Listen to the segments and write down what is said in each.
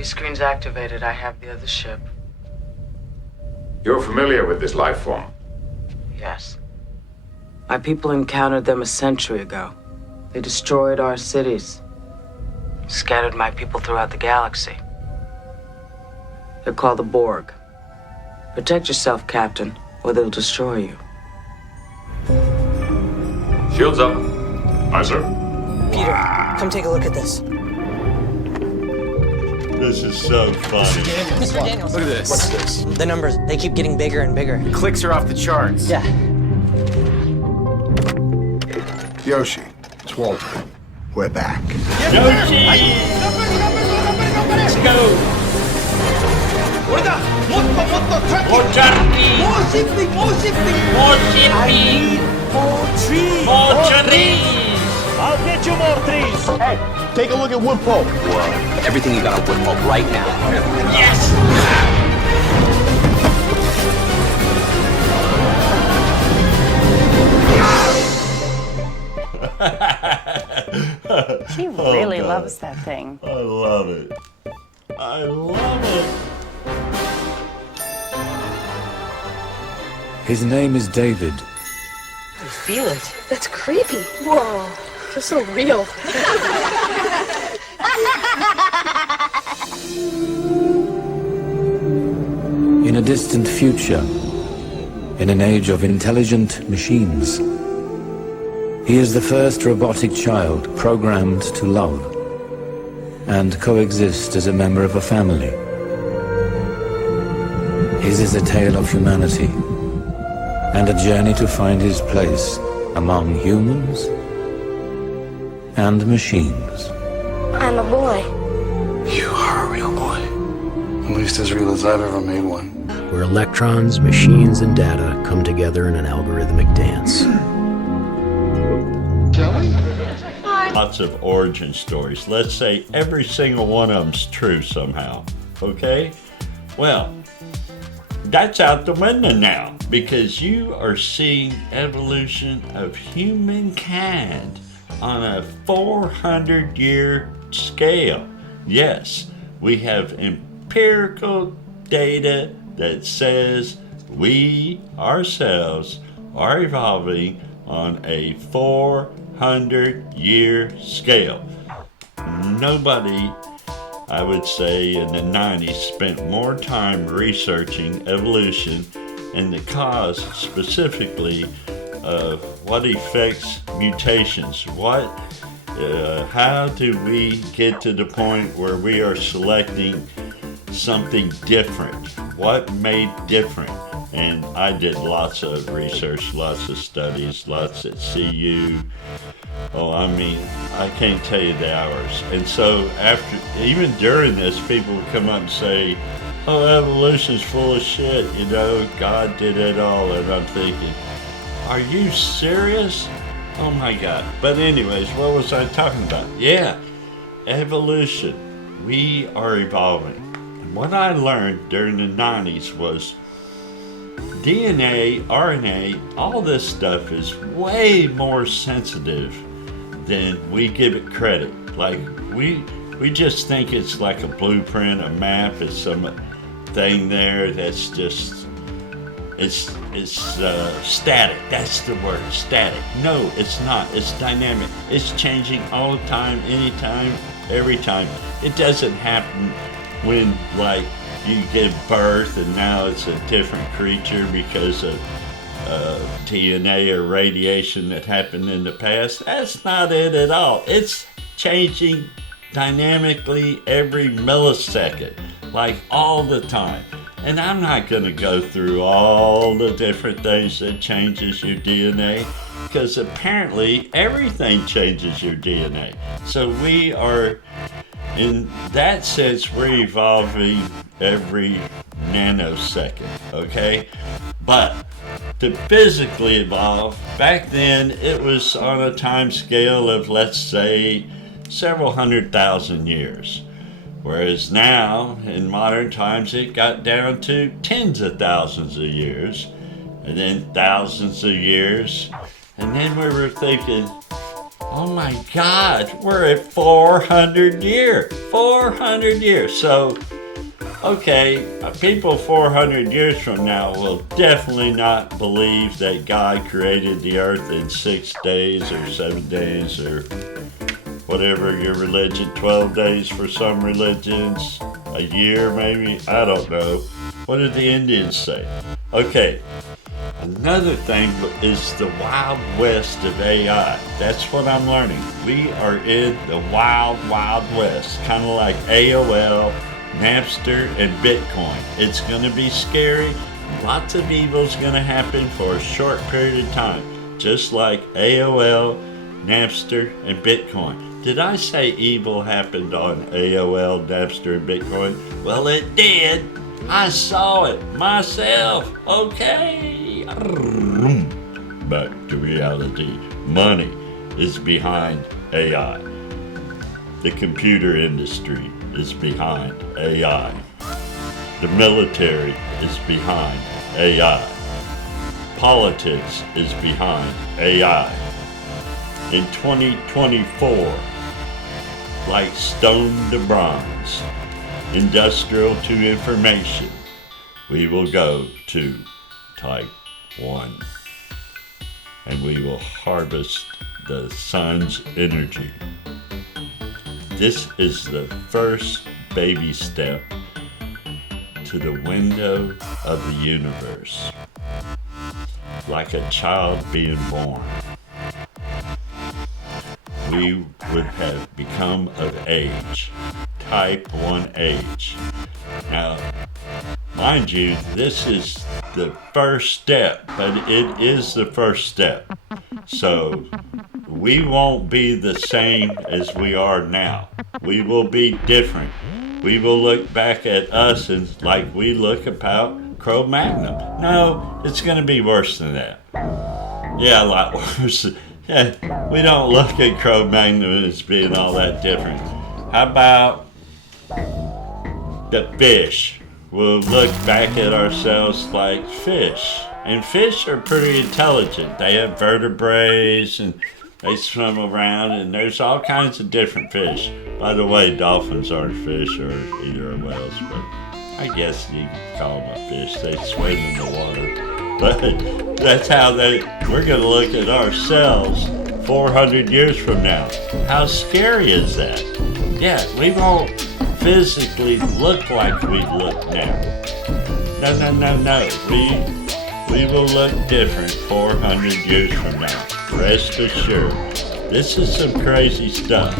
These screens activated. I have the other ship. You're familiar with this life form? Yes. My people encountered them a century ago. They destroyed our cities. Scattered my people throughout the galaxy. They're called the Borg. Protect yourself, Captain, or they'll destroy you. Shields up. Aye, sir. Peter, come take a look at this. This is so funny. Mr. Daniels. Look at this. What's this? The numbers, they keep getting bigger and bigger. The clicks are off the charts. Yeah. Yoshi, it's Walter. We're back. Yoshi! Let's go! More jumping! More shipping! More shipping! More trees! I'll get you more trees. Hey, take a look at wood pulp. Everything you got on wood pulp right now. Yes! She really loves that thing. I love it. I love it. His name is David. I feel it. That's creepy. Whoa, feels so real. In a distant future, in an age of intelligent machines, he is the first robotic child programmed to love and coexist as a member of a family. His is a tale of humanity and a journey to find his place among humans and machines. I'm a boy. You are a real boy. At least as real as I've ever made one. Where electrons, machines, and data come together in an algorithmic dance. Lots of origin stories. Let's say every single one of them's true somehow. Okay? Well, that's out the window now because you are seeing evolution of humankind on a 400-year scale. Yes, we have empirical data that says we ourselves are evolving on a 400-year scale. Nobody, I would say, in the 90s spent more time researching evolution and the cause specifically of what affects mutations. How do we get to the point where we are selecting something different? What made different? And I did lots of research, lots of studies, lots at CU. Oh, I mean, I can't tell you the hours. And so even during this, people would come up and say, oh, evolution's full of shit, you know, God did it all. And I'm thinking, are you serious? Oh my God. But anyways, what was I talking about? Yeah, evolution. We are evolving. And what I learned during the 90s was DNA, RNA, all this stuff is way more sensitive than we give it credit. Like we just think it's like a blueprint, a map, it's some thing there that's just it's static. That's the word, static. No, it's not. It's dynamic. It's changing all the time, anytime, every time. It doesn't happen when like you give birth and now it's a different creature because of DNA or radiation that happened in the past. That's not it at all. It's changing dynamically every millisecond, like all the time. And I'm not going to go through all the different things that changes your DNA because apparently everything changes your DNA. So we are, in that sense, we're evolving every nanosecond, okay? But to physically evolve, back then it was on a time scale of, let's say, several 100,000 years. Whereas now, in modern times, it got down to tens of thousands of years, and then thousands of years. And then we were thinking, Oh my God, we're at 400 years. 400 years. So, okay, people 400 years from now will definitely not believe that God created the earth in 6 days or 7 days or whatever your religion, 12 days for some religions, a year maybe, I don't know. What did the Indians say? Okay, another thing is the Wild West of AI. That's what I'm learning. We are in the Wild West, kind of like AOL, Napster, and Bitcoin. It's going to be scary. Lots of evil's going to happen for a short period of time, just like AOL, Napster, and Bitcoin. Did I say evil happened on AOL, Napster, and Bitcoin? Well, it did. I saw it myself. Okay. Back to reality. Money is behind AI. The computer industry is behind AI. The military is behind AI. Politics is behind AI. In 2024, like stone to bronze, industrial to information, we will go to type 1. And we will harvest the sun's energy. This is the first baby step to the window of the universe. Like a child being born, we would have become of age, type 1 age. Now, mind you, this is the first step, but it is the first step. So, we won't be the same as we are now. We will be different. We will look back at us and like we look about Cro-Magnon. No, it's going to be worse than that. Yeah, a lot worse. Yeah, we don't look at Cro-Magnon as being all that different. How about the fish? We'll look back at ourselves like fish. And fish are pretty intelligent. They have vertebrae and they swim around, and there's all kinds of different fish. By the way, dolphins aren't fish or either are whales, but I guess you could call them a fish. They swim in the water. But that's how we're going to look at ourselves 400 years from now. How scary is that? Yeah, we won't physically look like we look now. No. We will look different 400 years from now. Rest assured. This is some crazy stuff.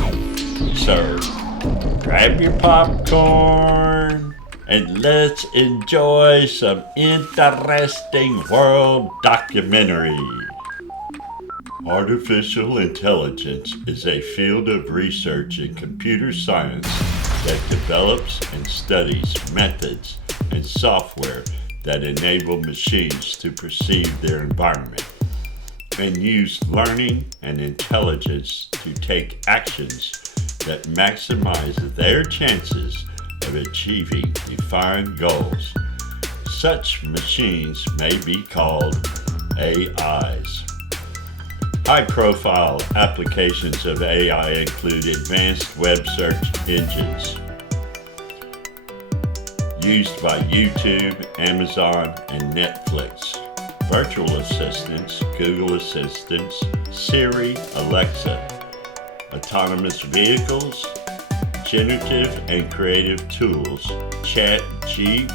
So, grab your popcorn and let's enjoy some interesting world documentary. Artificial intelligence is a field of research in computer science that develops and studies methods and software that enable machines to perceive their environment and use learning and intelligence to take actions that maximize their chances of achieving defined goals. Such machines may be called AIs. High-profile applications of AI include advanced web search engines used by YouTube, Amazon, and Netflix, virtual assistants, Google Assistants, Siri, Alexa, autonomous vehicles, generative and creative tools, ChatGPT,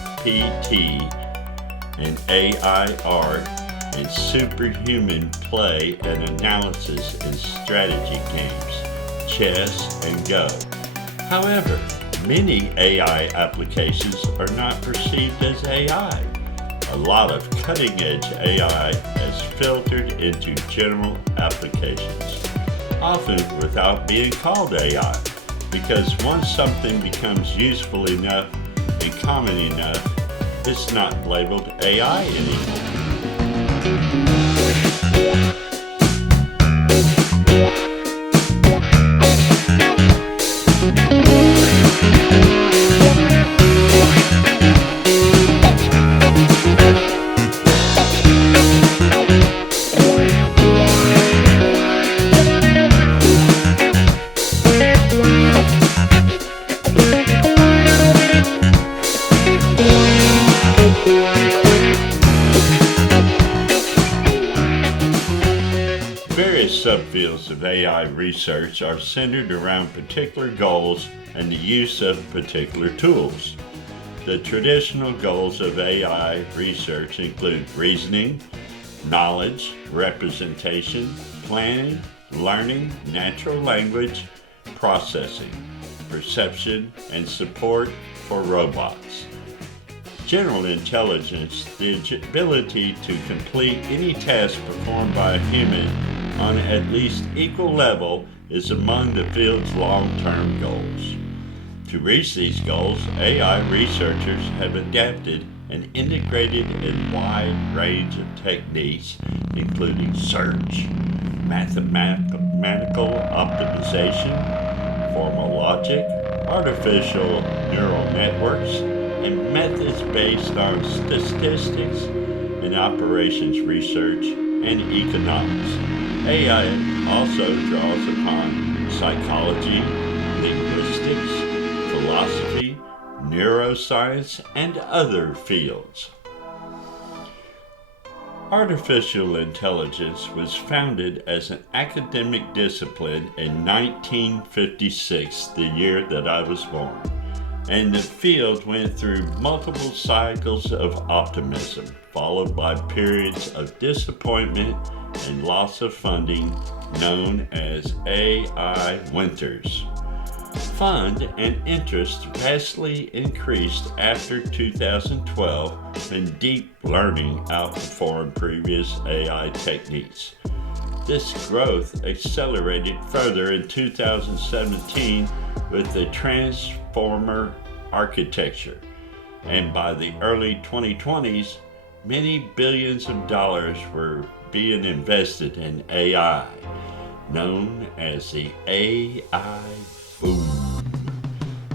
and AI art, and superhuman play and analysis in strategy games, chess, and Go. However, many AI applications are not perceived as AI. A lot of cutting-edge AI has filtered into general applications, often without being called AI, because once something becomes useful enough and common enough, it's not labeled AI anymore. subfields of AI research are centered around particular goals and the use of particular tools. The traditional goals of AI research include reasoning, knowledge, representation, planning, learning, natural language, processing, perception, and support for robots. General intelligence, the ability to complete any task performed by a human on at least equal level, is among the field's long-term goals. To reach these goals, AI researchers have adapted an integrated and wide range of techniques, including search, mathematical optimization, formal logic, artificial neural networks, and methods based on statistics and operations research and economics. AI also draws upon psychology, linguistics, philosophy, neuroscience, and other fields. Artificial intelligence was founded as an academic discipline in 1956, the year that I was born, and the field went through multiple cycles of optimism, followed by periods of disappointment and loss of funding, known as AI winters. Fund and interest vastly increased after 2012 when deep learning outperformed previous AI techniques. This growth accelerated further in 2017 with the transformer architecture, and by the early 2020s, many billions of dollars were being invested in AI, known as the AI boom.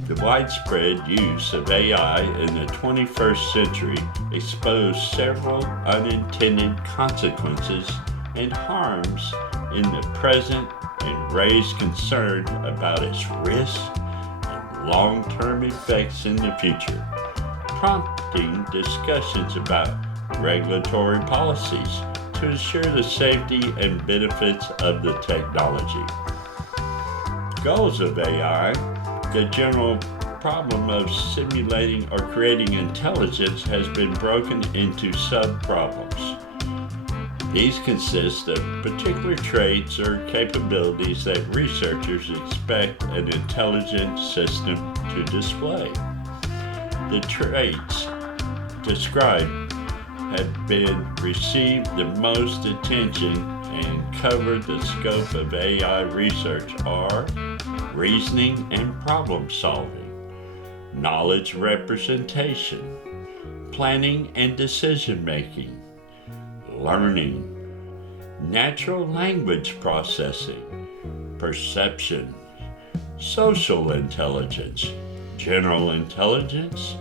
The widespread use of AI in the 21st century exposed several unintended consequences and harms in the present and raised concern about its risks and long-term effects in the future, prompting discussions about regulatory policies to ensure the safety and benefits of the technology. Goals of AI. The general problem of simulating or creating intelligence has been broken into sub-problems. These consist of particular traits or capabilities that researchers expect an intelligent system to display. The traits described have received the most attention and cover the scope of AI research are reasoning and problem solving, knowledge representation, planning and decision making, learning, natural language processing, perception, social intelligence, general intelligence.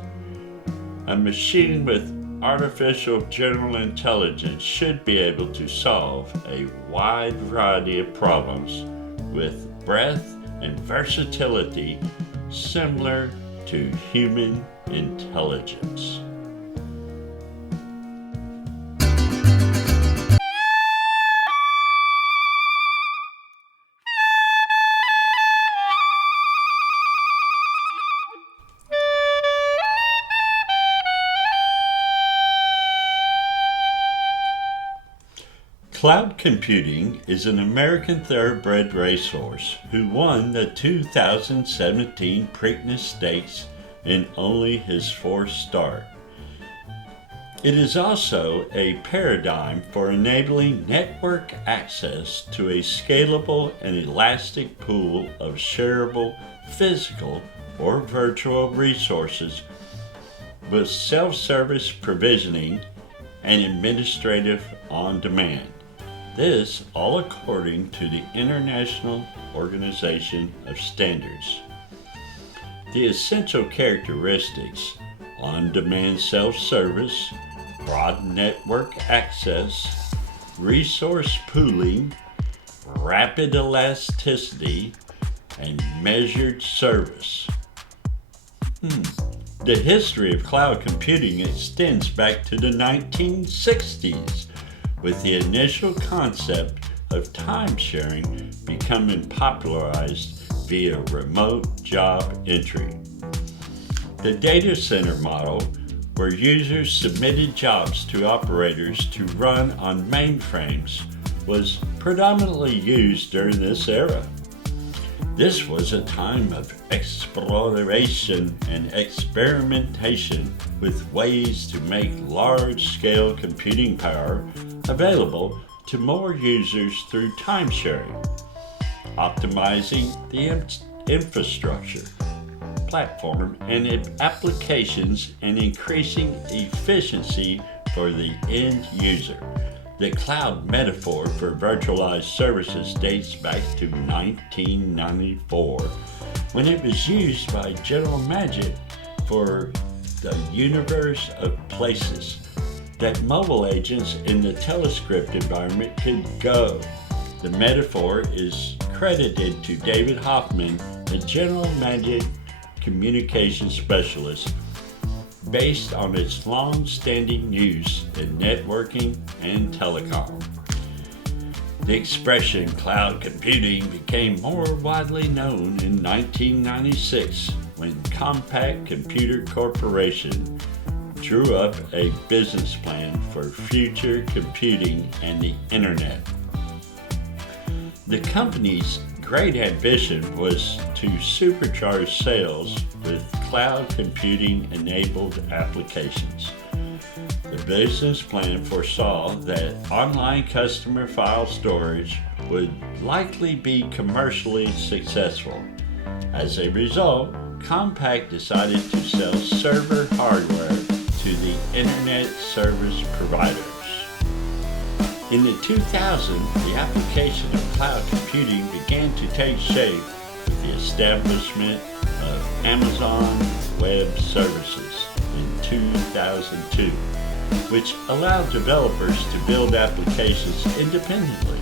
A machine with artificial general intelligence should be able to solve a wide variety of problems with breadth and versatility similar to human intelligence. Cloud computing is an American thoroughbred racehorse who won the 2017 Preakness Stakes in only his fourth start. It is also a paradigm for enabling network access to a scalable and elastic pool of shareable physical or virtual resources with self-service provisioning and administrative on-demand. This all according to the International Organization of Standards. The essential characteristics: on-demand self-service, broad network access, resource pooling, rapid elasticity, and measured service. The history of cloud computing extends back to the 1960s with the initial concept of time sharing becoming popularized via remote job entry. The data center model, where users submitted jobs to operators to run on mainframes, was predominantly used during this era. This was a time of exploration and experimentation with ways to make large-scale computing power available to more users through time sharing, optimizing the infrastructure, platform, and applications, and increasing efficiency for the end user. The cloud metaphor for virtualized services dates back to 1994, when it was used by General Magic for the universe of places that mobile agents in the telescript environment could go. The metaphor is credited to David Hoffman, a General Magic communications specialist, based on its long-standing use in networking and telecom. The expression cloud computing became more widely known in 1996 when Compaq Computer Corporation drew up a business plan for future computing and the internet. The company's great ambition was to supercharge sales with cloud computing enabled applications. The business plan foresaw that online customer file storage would likely be commercially successful. As a result, Compaq decided to sell server hardware to the internet service providers. In the 2000s, the application of cloud computing began to take shape with the establishment of Amazon Web Services in 2002, which allowed developers to build applications independently.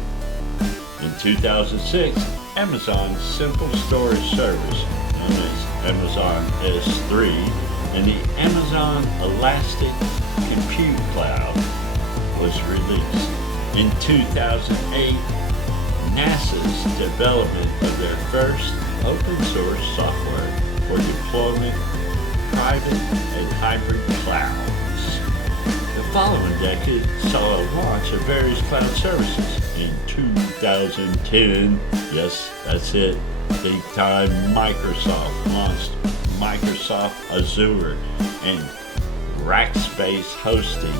In 2006, Amazon's Simple Storage Service, known as Amazon S3, and the Amazon Elastic Compute Cloud was released. In 2008, NASA's development of their first open source software for deployment of private and hybrid clouds. The following decade saw a launch of various cloud services. In 2010, yes, that's it, big time, Microsoft launched Microsoft Azure and Rackspace hosting,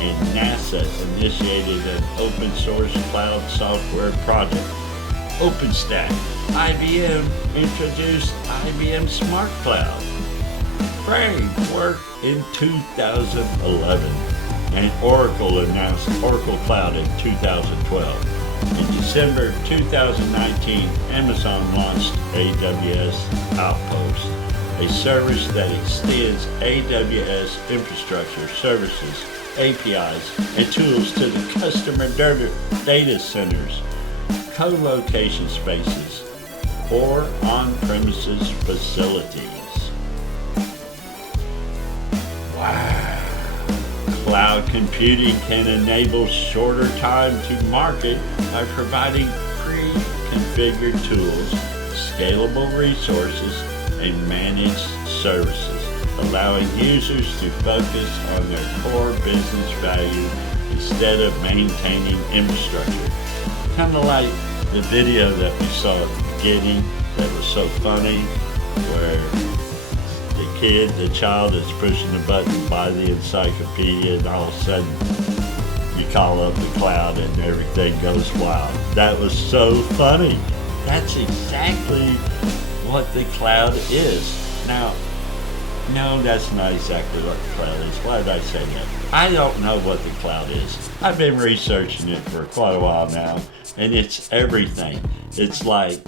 and NASA initiated an open source cloud software project. OpenStack. IBM introduced IBM Smart Cloud. Framework in 2011, and Oracle announced Oracle Cloud in 2012. In December 2019, Amazon launched AWS Outpost, a service that extends AWS infrastructure services, APIs, and tools to the customer data centers, co-location spaces, or on-premises facilities. Wow. Cloud computing can enable shorter time to market by providing pre-configured tools, scalable resources, and managed services, allowing users to focus on their core business value instead of maintaining infrastructure. Kind of like the video that we saw at the beginning that was so funny, where the child is pushing the button to buy the encyclopedia, and all of a sudden you call up the cloud and everything goes wild. That was so funny. That's exactly what the cloud is. Now, no, that's not exactly what the cloud is. Why did I say that? I don't know what the cloud is. I've been researching it for quite a while now, and it's everything. It's like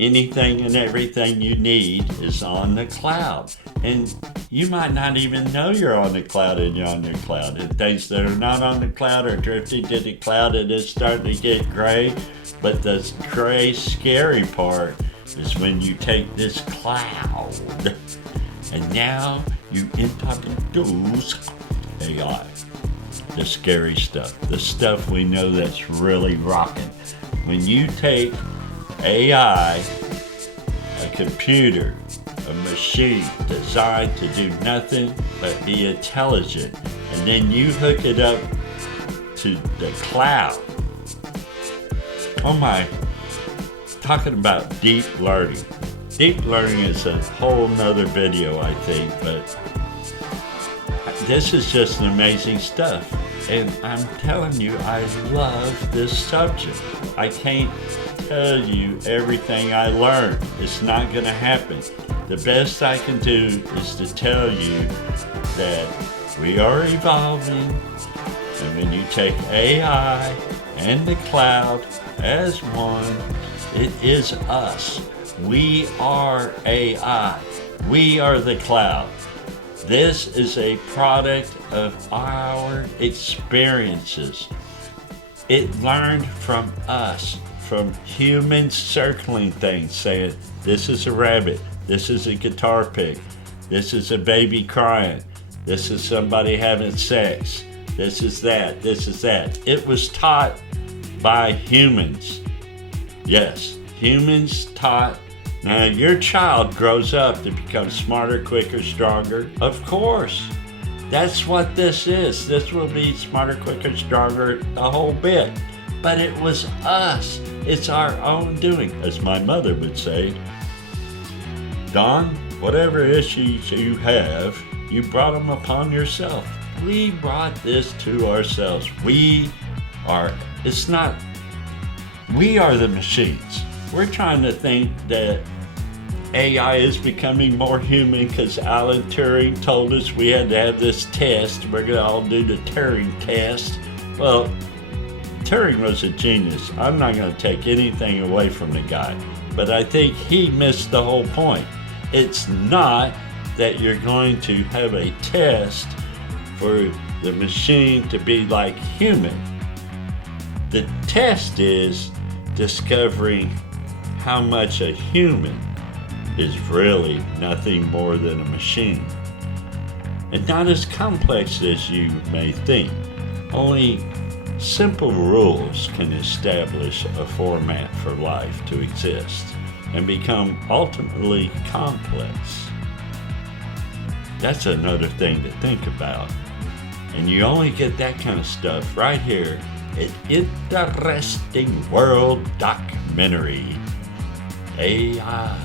anything and everything you need is on the cloud. And you might not even know you're on the cloud and you're on the cloud. And things that are not on the cloud are drifting to the cloud, and it's starting to get gray. But the gray, scary part is when you take this cloud and now you introduce AI. the scary stuff, the stuff we know that's really rocking. When you take AI, a computer, a machine designed to do nothing but be intelligent, and then you hook it up to the cloud. Oh my, talking about deep learning. Deep learning is a whole nother video, I think, but this is just an amazing stuff. And I'm telling you, I love this subject. I can't tell you everything I learned. It's not gonna happen. The best I can do is to tell you that we are evolving, and when you take AI and the cloud as one, it is us. We are AI. We are the cloud. This is a product of our experiences. It learned from us, from humans circling things, saying, this is a rabbit, this is a guitar pick, this is a baby crying, this is somebody having sex, this is that, this is that. It was taught by humans. Yes, humans taught. Now your child grows up to become smarter, quicker, stronger. Of course. That's what this is. This will be smarter, quicker, stronger, the whole bit. But it was us. It's our own doing. As my mother would say, Don, whatever issues you have, you brought them upon yourself. We brought this to ourselves. We are the machines. We're trying to think that AI is becoming more human because Alan Turing told us we had to have this test. We're going to all do the Turing test. Well, Turing was a genius. I'm not going to take anything away from the guy, but I think he missed the whole point. It's not that you're going to have a test for the machine to be like human. The test is discovering how much a human is really nothing more than a machine, and not as complex as you may think. Only simple rules can establish a format for life to exist and become ultimately complex. That's another thing to think about, and you only get that kind of stuff right here at Interesting World Documentary. AI,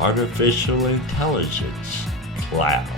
Artificial Intelligence, Cloud.